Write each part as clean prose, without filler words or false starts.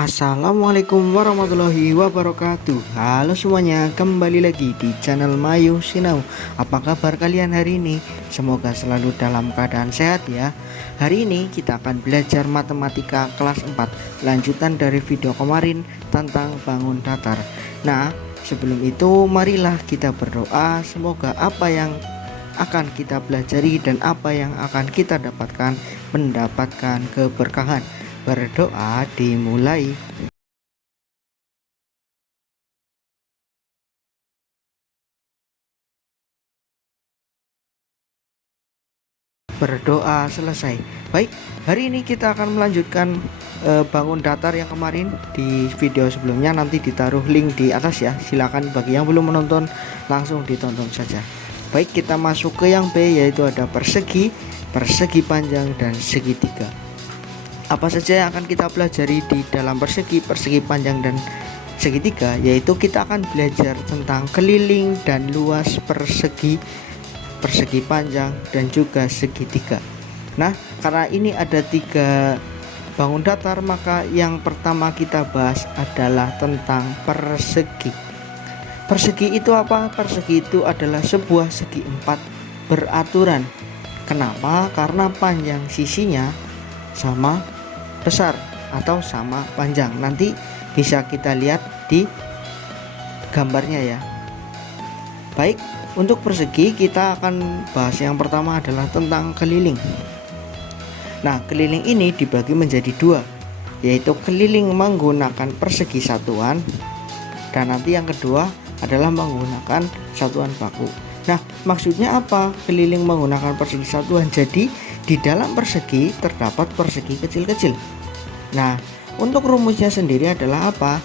Assalamualaikum warahmatullahi wabarakatuh. Halo semuanya, kembali lagi di channel Mayu Sinau. Apa kabar kalian hari ini? Semoga selalu dalam keadaan sehat ya. Hari ini kita akan belajar matematika kelas 4, lanjutan dari video kemarin tentang bangun datar. Nah, sebelum itu marilah kita berdoa, semoga apa yang akan kita pelajari dan apa yang akan kita dapatkan mendapatkan keberkahan. Berdoa dimulai. Berdoa selesai. Baik, hari ini kita akan melanjutkan bangun datar yang kemarin di video sebelumnya. Nanti ditaruh link di atas ya. Silakan bagi yang belum menonton langsung ditonton saja. Baik, kita masuk ke yang B, yaitu ada persegi, persegi panjang dan segitiga. Apa saja yang akan kita pelajari di dalam persegi, persegi panjang dan segitiga, yaitu kita akan belajar tentang keliling dan luas persegi, persegi panjang dan juga segitiga. Nah, karena ini ada 3 bangun datar, maka yang pertama kita bahas adalah tentang persegi. Persegi itu apa? Persegi itu adalah sebuah segi 4 beraturan. Kenapa? Karena panjang sisinya sama besar atau sama panjang. Nanti bisa kita lihat di gambarnya ya. Baik, untuk persegi kita akan bahas yang pertama adalah tentang keliling. Nah, keliling ini dibagi menjadi 2, yaitu keliling menggunakan persegi satuan, dan nanti yang kedua adalah menggunakan satuan baku. Nah, maksudnya apa keliling menggunakan persegi satuan? Jadi di dalam persegi terdapat persegi kecil-kecil. Nah, untuk rumusnya sendiri adalah apa?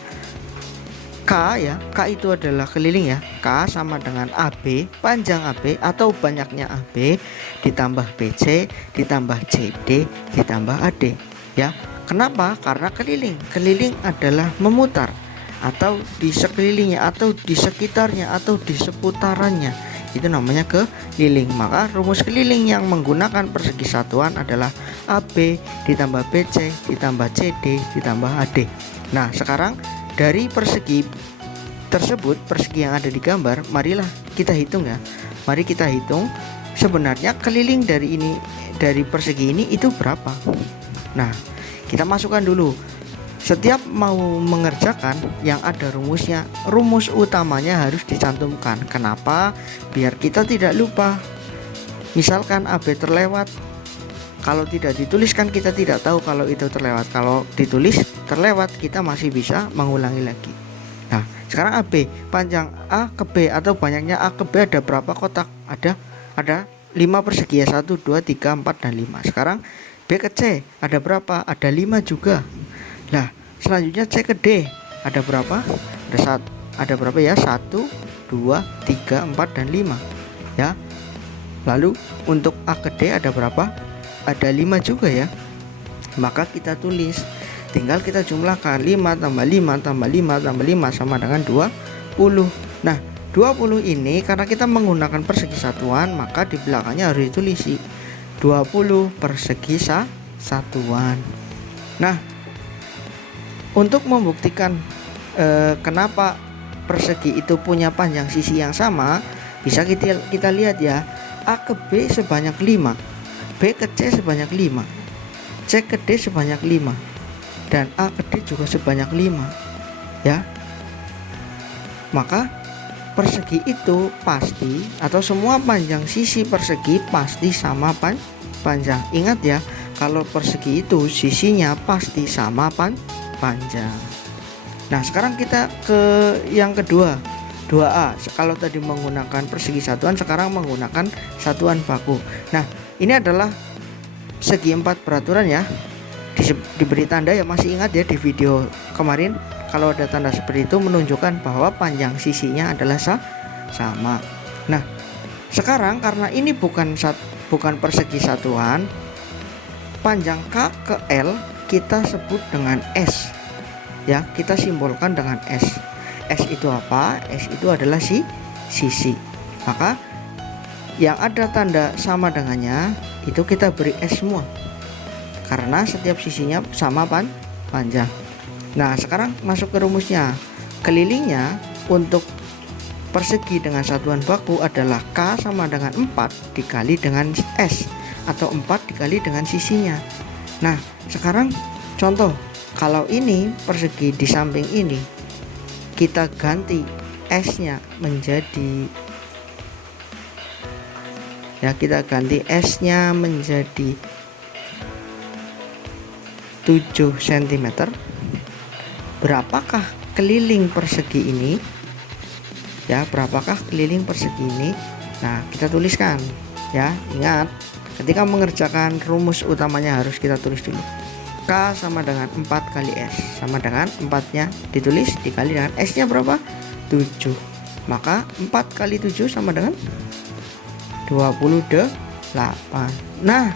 K ya, K itu adalah keliling ya. K sama dengan AB, panjang AB atau banyaknya AB ditambah BC ditambah CD ditambah AD ya. Kenapa? Karena keliling. Keliling adalah memutar, atau di sekelilingnya atau di sekitarnya atau di seputarannya. Itu namanya keliling. Maka rumus keliling yang menggunakan persegi satuan adalah AB ditambah BC ditambah CD ditambah AD. Nah, sekarang dari persegi tersebut, persegi yang ada di gambar, marilah kita hitung ya. Mari kita hitung sebenarnya keliling dari persegi ini itu berapa. Nah, kita masukkan dulu. Setiap mau mengerjakan yang ada rumusnya, rumus utamanya harus dicantumkan. Kenapa? Biar kita tidak lupa. Misalkan AB terlewat, kalau tidak dituliskan kita tidak tahu kalau itu terlewat. Kalau ditulis terlewat, kita masih bisa mengulangi lagi. Nah, sekarang AB panjang A ke B atau banyaknya A ke B ada berapa kotak? Ada 5 persegi ya, 1, 2, 3, 4 dan 5. Sekarang B ke C ada berapa? Ada 5 juga. Nah, selanjutnya C ke D ada berapa? Ada berapa ya? 1, 2, 3, 4 dan 5 ya. Lalu untuk A ke D ada berapa? Ada 5 juga ya. Maka kita tulis, tinggal kita jumlahkan 5 tambah 5 tambah 5 tambah 5 sama dengan 20. Nah, 20 ini karena kita menggunakan persegi satuan, maka di belakangnya harus ditulis 20 persegi satuan. Nah, untuk membuktikan kenapa persegi itu punya panjang sisi yang sama, bisa kita lihat ya. A ke B sebanyak 5, B ke C sebanyak 5, C ke D sebanyak 5, dan A ke D juga sebanyak 5 ya. Maka persegi itu pasti, atau semua panjang sisi persegi pasti sama panjang. Ingat ya, kalau persegi itu sisinya pasti sama panjang. Nah, sekarang kita ke yang kedua, 2A. Kalau tadi menggunakan persegi satuan, sekarang menggunakan satuan baku. Nah, ini adalah segi 4 beraturan ya. Diberi tanda ya, masih ingat ya di video kemarin, kalau ada tanda seperti itu menunjukkan bahwa panjang sisinya adalah sama. Nah, sekarang karena ini bukan persegi satuan, panjang K ke L kita sebut dengan S ya, kita simbolkan dengan S. S itu apa? S itu adalah sisi. Maka yang ada tanda sama dengannya itu kita beri S semua, karena setiap sisinya sama panjang. Nah, sekarang masuk ke rumusnya. Kelilingnya untuk persegi dengan satuan baku adalah K sama dengan 4 dikali dengan S, atau 4 dikali dengan sisinya. Nah, sekarang contoh, kalau ini persegi di samping ini, kita ganti S-nya menjadi, ya kita ganti S-nya menjadi 7 cm. Berapakah keliling persegi ini? Ya, berapakah keliling persegi ini? Nah, kita tuliskan ya. Ingat, ketika mengerjakan rumus utamanya harus kita tulis dulu. K sama dengan 4 kali S, sama dengan 4-nya ditulis dikali dengan S-nya berapa? 7. Maka 4 kali 7 sama dengan 28. Nah,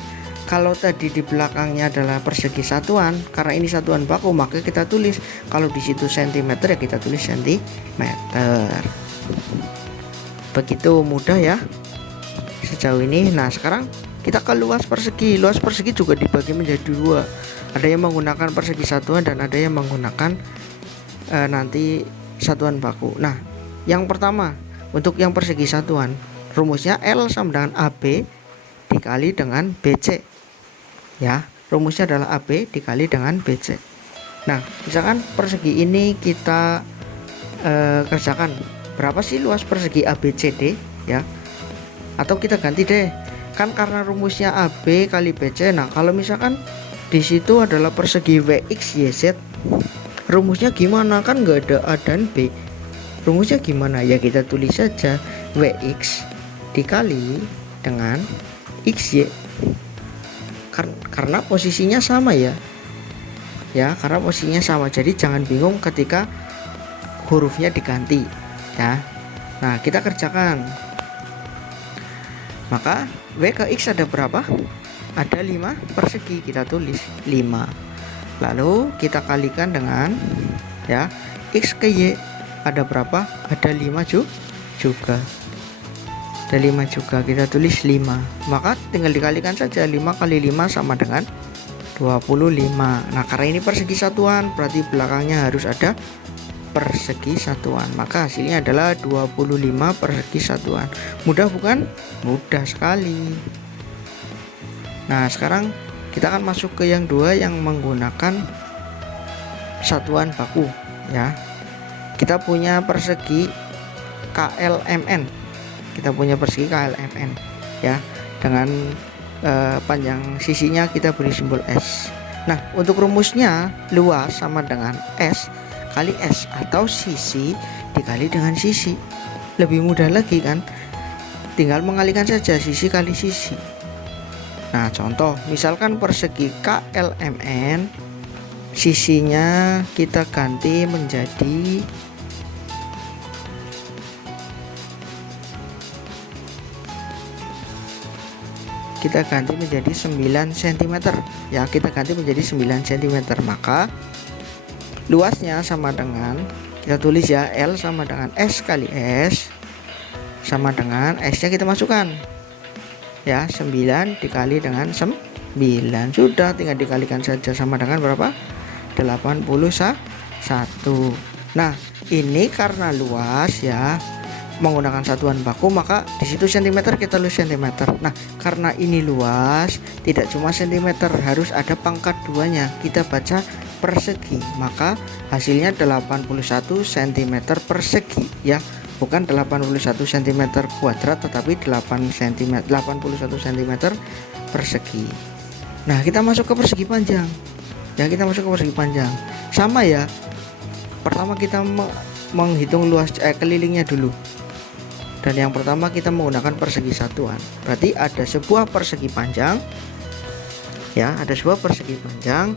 kalau tadi di belakangnya adalah persegi satuan, karena ini satuan baku, maka kita tulis, kalau di situ cm ya kita tulis cm. Begitu mudah ya sejauh ini. Nah, sekarang kita ke luas persegi. Luas persegi juga dibagi menjadi dua. Ada yang menggunakan persegi satuan dan ada yang menggunakan nanti satuan baku. Nah, yang pertama untuk yang persegi satuan, rumusnya L sama dengan AB dikali dengan BC. Ya, rumusnya adalah AB dikali dengan BC. Nah, misalkan persegi ini kita kerjakan, berapa sih luas persegi ABCD ya? Atau kita ganti deh, kan karena rumusnya AB kali BC. Nah, kalau misalkan di situ adalah persegi WXYZ, rumusnya gimana? Kan nggak ada A dan B. Rumusnya gimana? Ya kita tulis saja WX dikali dengan XY. Karena posisinya sama ya. Ya, karena posisinya sama. Jadi jangan bingung ketika hurufnya diganti ya. Nah, kita kerjakan. Maka W ke X ada berapa? Ada 5 persegi, kita tulis 5. Lalu kita kalikan dengan ya, X ke Y ada berapa? Ada 5 juga. Ada 5 juga, kita tulis 5. Maka tinggal dikalikan saja, 5 kali 5 sama dengan 25. Nah, karena ini persegi satuan, berarti belakangnya harus ada persegi satuan. Maka hasilnya adalah 25 persegi satuan. Mudah bukan? Mudah sekali. Nah, sekarang kita akan masuk ke yang dua yang menggunakan satuan baku ya. Kita punya persegi KLMN. Kita punya persegi KLMN ya, dengan panjang sisinya kita beri simbol S. Nah, untuk rumusnya luas sama dengan S kali S, atau sisi dikali dengan sisi. Lebih mudah lagi kan, tinggal mengalikan saja sisi kali sisi. Nah, contoh misalkan persegi KLMN, sisinya kita ganti menjadi kita ganti menjadi 9 cm ya, kita ganti menjadi 9 cm. Maka luasnya sama dengan, kita tulis ya, L sama dengan S kali S, sama dengan S nya kita masukkan ya, 9 dikali dengan 9. Sudah, tinggal dikalikan saja, sama dengan berapa? 81. Nah, ini karena luas ya, menggunakan satuan baku, maka di situ cm kita tulis cm. Nah, karena ini luas, tidak cuma cm, harus ada pangkat duanya, kita baca persegi. Maka hasilnya 81 cm persegi ya, bukan 81 cm kuadrat, tetapi 81 cm persegi. Nah, kita masuk ke persegi panjang ya, kita masuk ke persegi panjang. Sama ya, pertama kita menghitung luas kelilingnya dulu. Dan yang pertama kita menggunakan persegi satuan, berarti ada sebuah persegi panjang ya, ada sebuah persegi panjang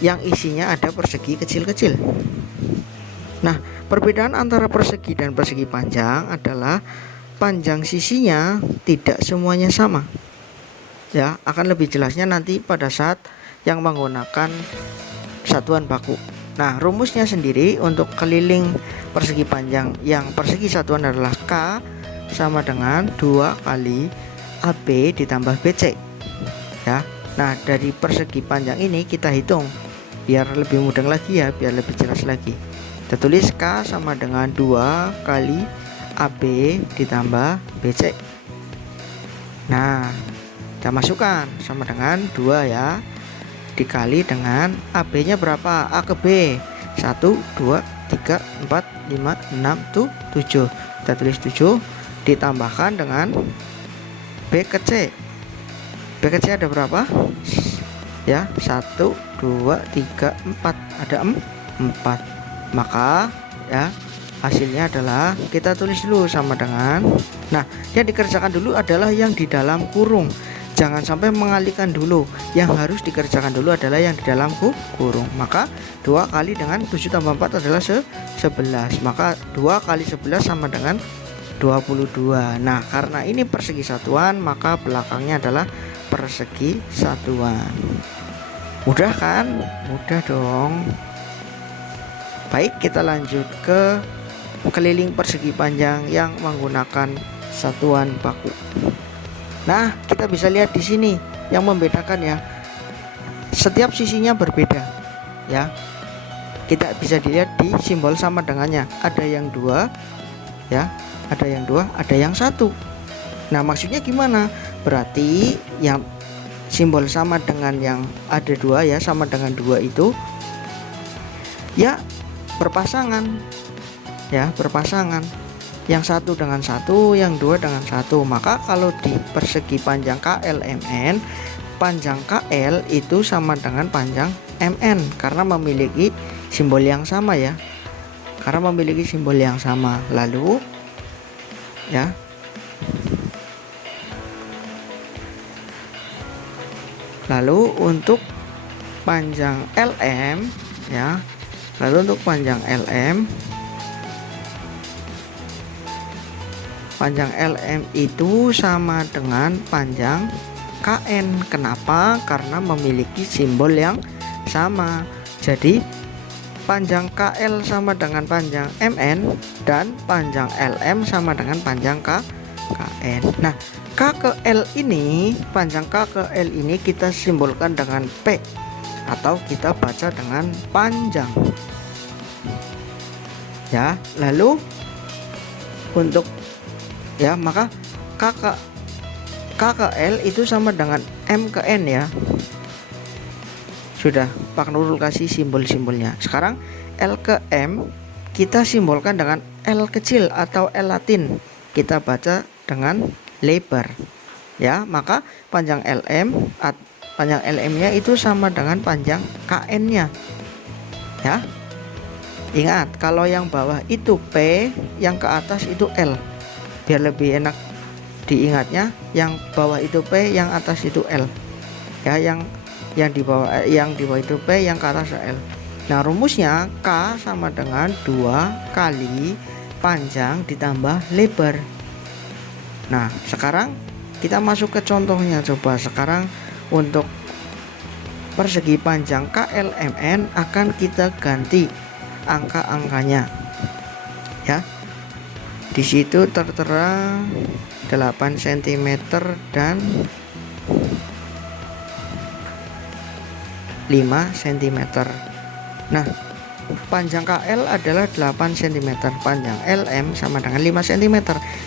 yang isinya ada persegi kecil-kecil. Nah, perbedaan antara persegi dan persegi panjang adalah panjang sisinya tidak semuanya sama ya. Akan lebih jelasnya nanti pada saat yang menggunakan satuan baku. Nah, rumusnya sendiri untuk keliling persegi panjang yang persegi satuan adalah K sama dengan 2 kali AB ditambah BC ya. Nah, dari persegi panjang ini kita hitung biar lebih mudah lagi ya, biar lebih jelas lagi. Kita tulis K sama dengan 2 kali AB ditambah BC. Nah, kita masukkan sama dengan 2 ya, dikali dengan AB nya berapa, A ke B 1, 2, 3, 4, 5, 6, 7. Kita tulis 7 ditambahkan dengan B ke C. B ke C ada berapa ya, 1, 2, 3, 4, ada 4. Maka ya hasilnya adalah, kita tulis dulu sama dengan, nah yang dikerjakan dulu adalah yang di dalam kurung, jangan sampai mengalihkan dulu. Yang harus dikerjakan dulu adalah yang di dalam kurung. Maka 2 kali dengan 7 tambah 4 adalah 11. Maka 2 kali 11 sama dengan 22. Nah, karena ini persegi satuan, maka belakangnya adalah persegi satuan. Mudah kan? Mudah dong. Baik, kita lanjut ke keliling persegi panjang yang menggunakan satuan baku. Nah, kita bisa lihat di sini yang membedakan ya, setiap sisinya berbeda ya. Kita bisa dilihat di simbol sama dengannya, ada yang 2 ya, ada yang 2, ada yang 1. Nah, maksudnya gimana? Berarti yang simbol sama dengan yang ada 2 ya, sama dengan 2 itu ya berpasangan ya, berpasangan. Yang 1 dengan 1, yang 2 dengan 1. Maka kalau di persegi panjang KLMN, panjang KL itu sama dengan panjang MN karena memiliki simbol yang sama ya, karena memiliki simbol yang sama. Lalu ya, lalu untuk panjang LM ya, lalu untuk panjang LM, panjang LM itu sama dengan panjang KN. Kenapa? Karena memiliki simbol yang sama. Jadi panjang KL sama dengan panjang MN dan panjang LM sama dengan panjang KN. Nah, K ke L ini, panjang K ke L ini kita simbolkan dengan P atau kita baca dengan panjang ya. Lalu untuk ya, maka K ke L itu sama dengan M ke N ya. Sudah, Pak Nurul kasih simbol-simbolnya. Sekarang L ke M kita simbolkan dengan L kecil atau L latin, kita baca dengan lebar ya. Maka panjang LM nya itu sama dengan panjang KN nya ya. Ingat, kalau yang bawah itu P, yang ke atas itu L, biar lebih enak diingatnya. Yang bawah itu P, yang atas itu L ya. Yang di bawah itu P, yang ke atas L. Nah, rumusnya K sama dengan 2 kali panjang ditambah lebar. Nah, sekarang kita masuk ke contohnya. Coba sekarang untuk persegi panjang KLMN akan kita ganti angka-angkanya ya. Di situ tertera 8 cm dan 5 cm. Nah, panjang KL adalah 8 cm, panjang LM sama dengan 5 cm.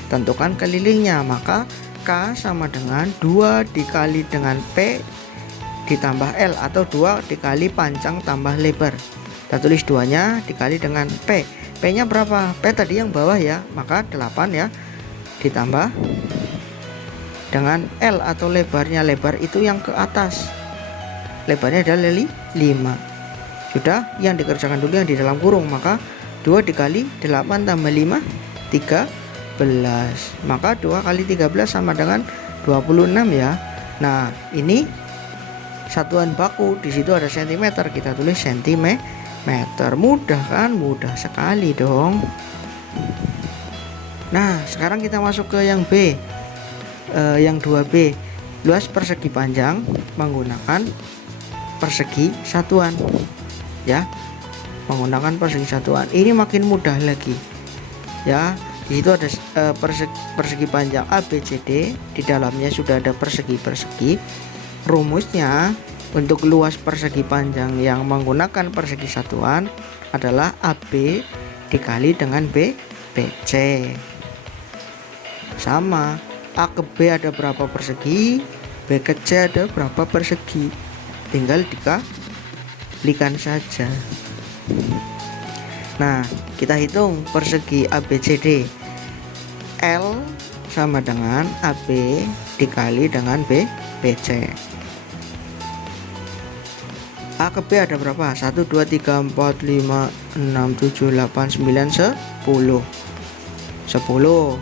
Tentukan kelilingnya, maka K sama dengan 2 dikali dengan P ditambah L atau 2 dikali panjang tambah lebar. Kita tulis 2-nya dikali dengan P. P-nya berapa? P tadi yang bawah ya, maka 8 ya, ditambah dengan L atau lebarnya. Lebar itu yang ke atas, lebarnya adalah 5. Sudah, yang dikerjakan dulu yang di dalam kurung. Maka 2 dikali 8 tambah 5 13. Maka 2 kali 13 sama dengan 26 ya. Nah, ini satuan baku, di situ ada cm, kita tulis cm. Mudah kan? Mudah sekali dong. Nah, sekarang kita masuk ke yang B, yang 2B, luas persegi panjang menggunakan persegi satuan ya, menggunakan persegi satuan. Ini makin mudah lagi ya. Di situ ada persegi panjang ABCD, di dalamnya sudah ada persegi-persegi. Rumusnya Untuk luas persegi panjang yang menggunakan persegi satuan adalah AB dikali dengan BC. Sama, A ke B ada berapa persegi, B ke C ada berapa persegi. Tinggal dikalikan saja. Nah, kita hitung persegi ABCD. L sama dengan AB dikali dengan BC. A ke B ada berapa? 1, 2, 3, 4, 5, 6, 7, 8, 9, 10.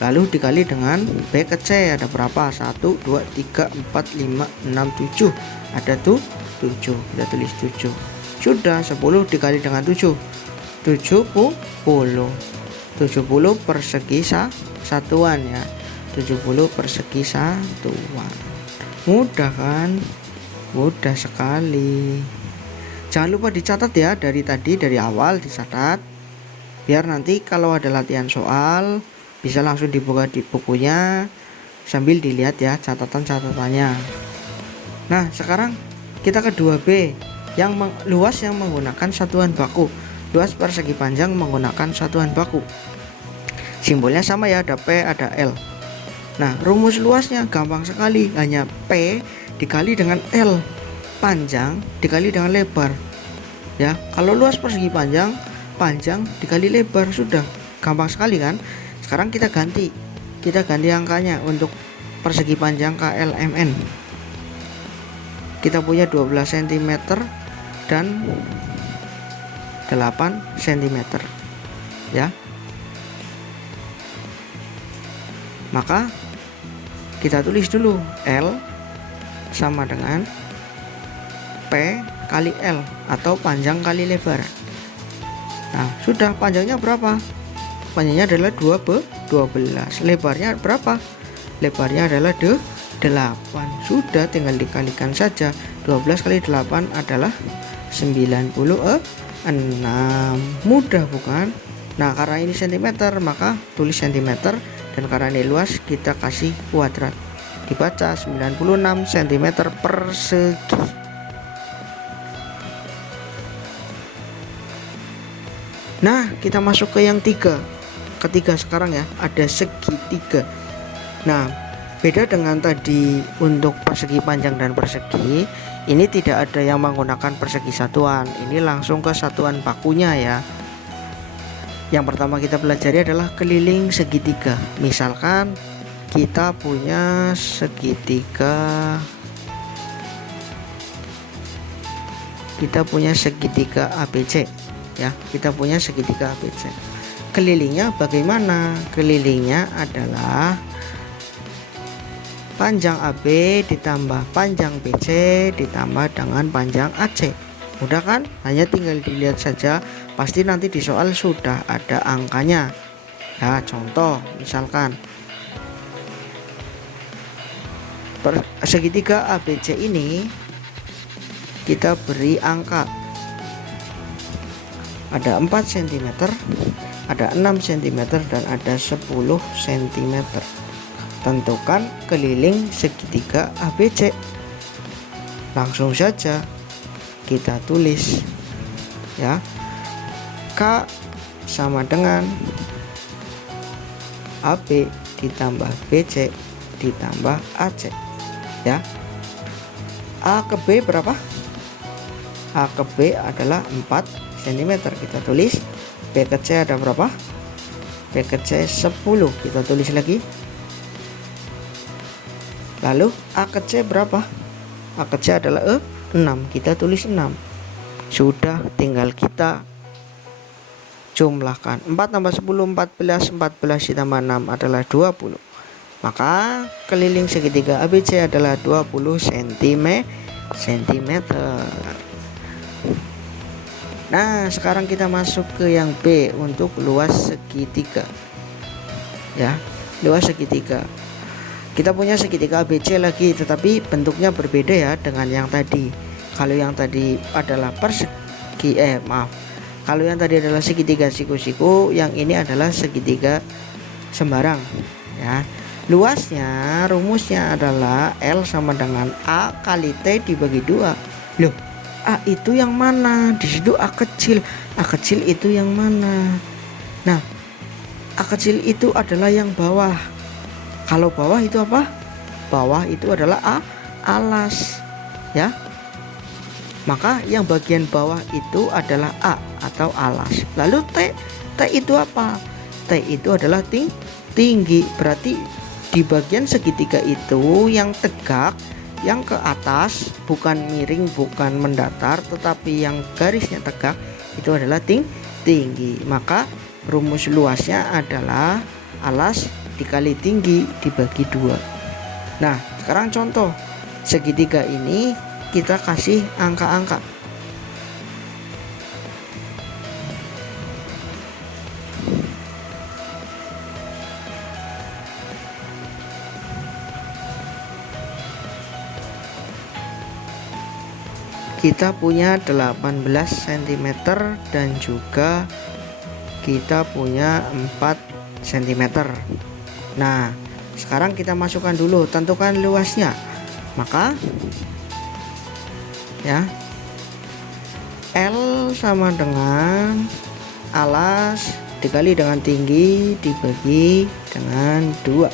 Lalu dikali dengan B ke C ada berapa? 1, 2, 3, 4, 5, 6, 7. Ada tuh 7. Kita tulis 7. Sudah, 10 dikali dengan 7. 70. 70 persegi satuan ya. 70 persegi satuan. Mudah kan? Mudah sekali. Jangan lupa dicatat ya, dari awal dicatat, biar nanti kalau ada latihan soal bisa langsung dibuka di bukunya sambil dilihat ya catatan-catatannya. Nah, sekarang kita ke 2B yang luas yang menggunakan satuan baku. Luas persegi panjang menggunakan satuan baku. Simbolnya sama ya, ada P, ada L. Nah, rumus luasnya gampang sekali, hanya P dikali dengan L, panjang dikali dengan lebar ya. Kalau luas persegi panjang, panjang dikali lebar, sudah gampang sekali kan. Sekarang kita ganti angkanya. Untuk persegi panjang KLMN kita punya 12 cm dan 8 cm ya. Maka kita tulis dulu L sama dengan P kali L atau panjang kali lebar. Nah, sudah, panjangnya berapa? Panjangnya adalah 12. Lebarnya berapa? Lebarnya adalah 8. Sudah, tinggal dikalikan saja. 12 kali 8 adalah 96. Mudah bukan? Nah, karena ini cm maka tulis cm, dan karena ini luas kita kasih kuadrat. Dibaca 96 cm persegi. Nah, kita masuk ke yang ketiga sekarang ya, ada segitiga. Nah, beda dengan tadi untuk persegi panjang dan persegi, ini tidak ada yang menggunakan persegi satuan, ini langsung ke satuan bakunya ya. Yang pertama kita pelajari adalah keliling segitiga. Misalkan kita punya segitiga ABC ya, kita punya segitiga ABC. Kelilingnya bagaimana? Kelilingnya adalah panjang AB ditambah panjang BC ditambah dengan panjang AC. Mudah kan? Hanya tinggal dilihat saja, pasti nanti di soal sudah ada angkanya ya. Contoh misalkan segitiga ABC ini kita beri angka, ada 4 cm, ada 6 cm, dan ada 10 cm. Tentukan keliling segitiga ABC. Langsung saja kita tulis ya, K sama dengan AB ditambah BC ditambah AC ya. A ke B berapa? A ke B adalah 4 cm, kita tulis. B ke C ada berapa? B ke C 10, kita tulis lagi. Lalu A ke C berapa? A ke C adalah 6, kita tulis 6. Sudah, tinggal kita jumlahkan. 4 tambah 10 14, 14 ditambah 6 adalah 20. Maka keliling segitiga ABC adalah 20 cm. Nah, sekarang kita masuk ke yang B untuk luas segitiga ya. Luas segitiga, kita punya segitiga ABC lagi, tetapi bentuknya berbeda ya dengan yang tadi. Kalau yang tadi adalah kalau yang tadi adalah segitiga siku-siku, yang ini adalah segitiga sembarang ya. Luasnya, rumusnya adalah L sama dengan A kali T dibagi 2. Loh, A itu yang mana? Di situ A kecil. A kecil itu yang mana? Nah, A kecil itu adalah yang bawah. Kalau bawah itu apa? Bawah itu adalah alas, ya. Maka yang bagian bawah itu adalah A atau alas. Lalu T itu apa? T itu adalah tinggi. Berarti di bagian segitiga itu yang tegak, yang ke atas, bukan miring, bukan mendatar, tetapi yang garisnya tegak itu adalah tinggi. Maka rumus luasnya adalah alas dikali tinggi dibagi 2. Nah, sekarang contoh segitiga ini kita kasih angka-angka. Kita punya 18 cm dan juga kita punya 4 cm. Nah, sekarang kita masukkan dulu, tentukan luasnya. Maka ya, L sama dengan alas dikali dengan tinggi dibagi dengan 2.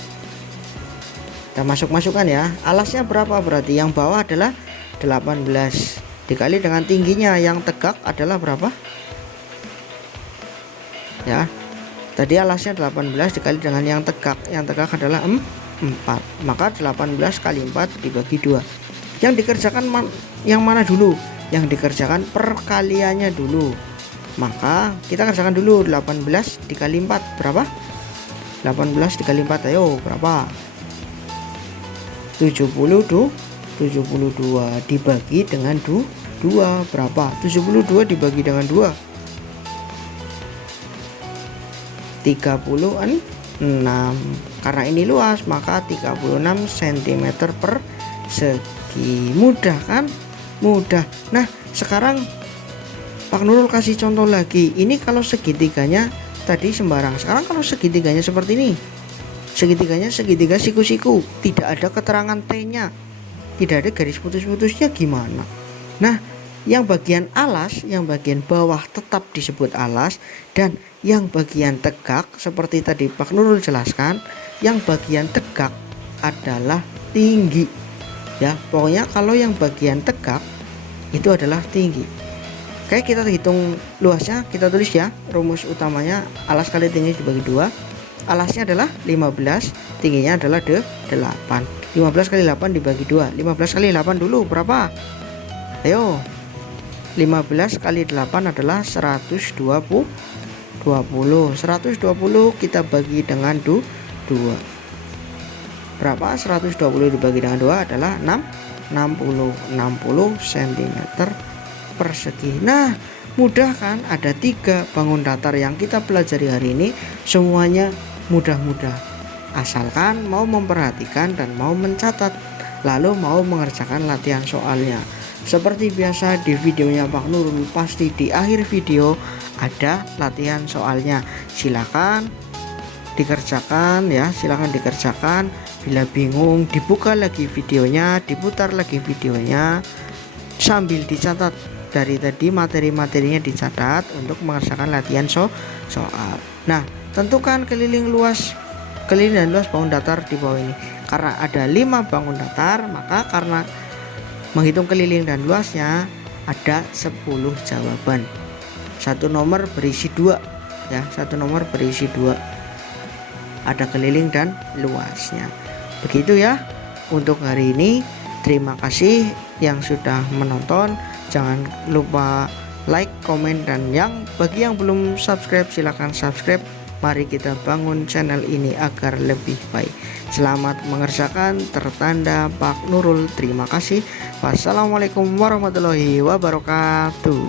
Kita masukkan ya. Alasnya berapa? Berarti yang bawah adalah 18 dikali dengan tingginya yang tegak adalah berapa? Ya. Tadi alasnya 18 dikali dengan yang tegak. Yang tegak adalah 4. Maka 18 kali 4 dibagi 2. Yang dikerjakan yang mana dulu? Yang dikerjakan perkaliannya dulu. Maka kita kerjakan dulu 18 dikali 4 berapa? 18 dikali 4 ayo berapa? 72 dibagi dengan 2 berapa? 72 dibagi dengan 2 36. Karena ini luas maka 36 cm persegi. Mudah kan? Mudah. Nah, sekarang Pak Nurul kasih contoh lagi. Ini kalau segitiganya tadi sembarang. Sekarang kalau segitiganya seperti ini. Segitiganya segitiga siku-siku, tidak ada keterangan T-nya, tidak ada garis putus-putusnya, gimana? Nah, yang bagian alas, yang bagian bawah tetap disebut alas, dan yang bagian tegak seperti tadi Pak Nurul jelaskan, yang bagian tegak adalah tinggi. Ya, pokoknya kalau yang bagian tegak itu adalah tinggi. Oke, kita hitung luasnya, kita tulis ya. Rumus utamanya alas kali tinggi dibagi 2. Alasnya adalah 15, tingginya adalah 8. 15 kali 8 dibagi 2. 15 kali 8 dulu berapa? Ayo. 15 kali 8 adalah 120. 120 kita bagi dengan 2. Berapa? 120 dibagi dengan 2 adalah 60 cm persegi. Nah, mudah kan? Ada 3 bangun datar yang kita pelajari hari ini, semuanya mudah-mudah, asalkan mau memperhatikan dan mau mencatat, lalu mau mengerjakan latihan soalnya. Seperti biasa di videonya Pak Nurul, pasti di akhir video ada latihan soalnya. Silakan dikerjakan ya, silakan dikerjakan. Bila bingung dibuka lagi videonya, diputar lagi videonya, sambil dicatat dari tadi materi-materinya, dicatat untuk mengerjakan latihan soal. Nah, tentukan keliling dan luas bangun datar di bawah ini. Karena ada 5 bangun datar, maka karena menghitung keliling dan luasnya ada 10 jawaban. Satu nomor berisi 2 ya, satu nomor berisi 2. Ada keliling dan luasnya. Begitu ya untuk hari ini. Terima kasih yang sudah menonton. Jangan lupa like, komen, dan bagi yang belum subscribe silahkan subscribe. Mari kita bangun channel ini agar lebih baik. Selamat mengerjakan, tertanda Pak Nurul. Terima kasih. Wassalamualaikum warahmatullahi wabarakatuh.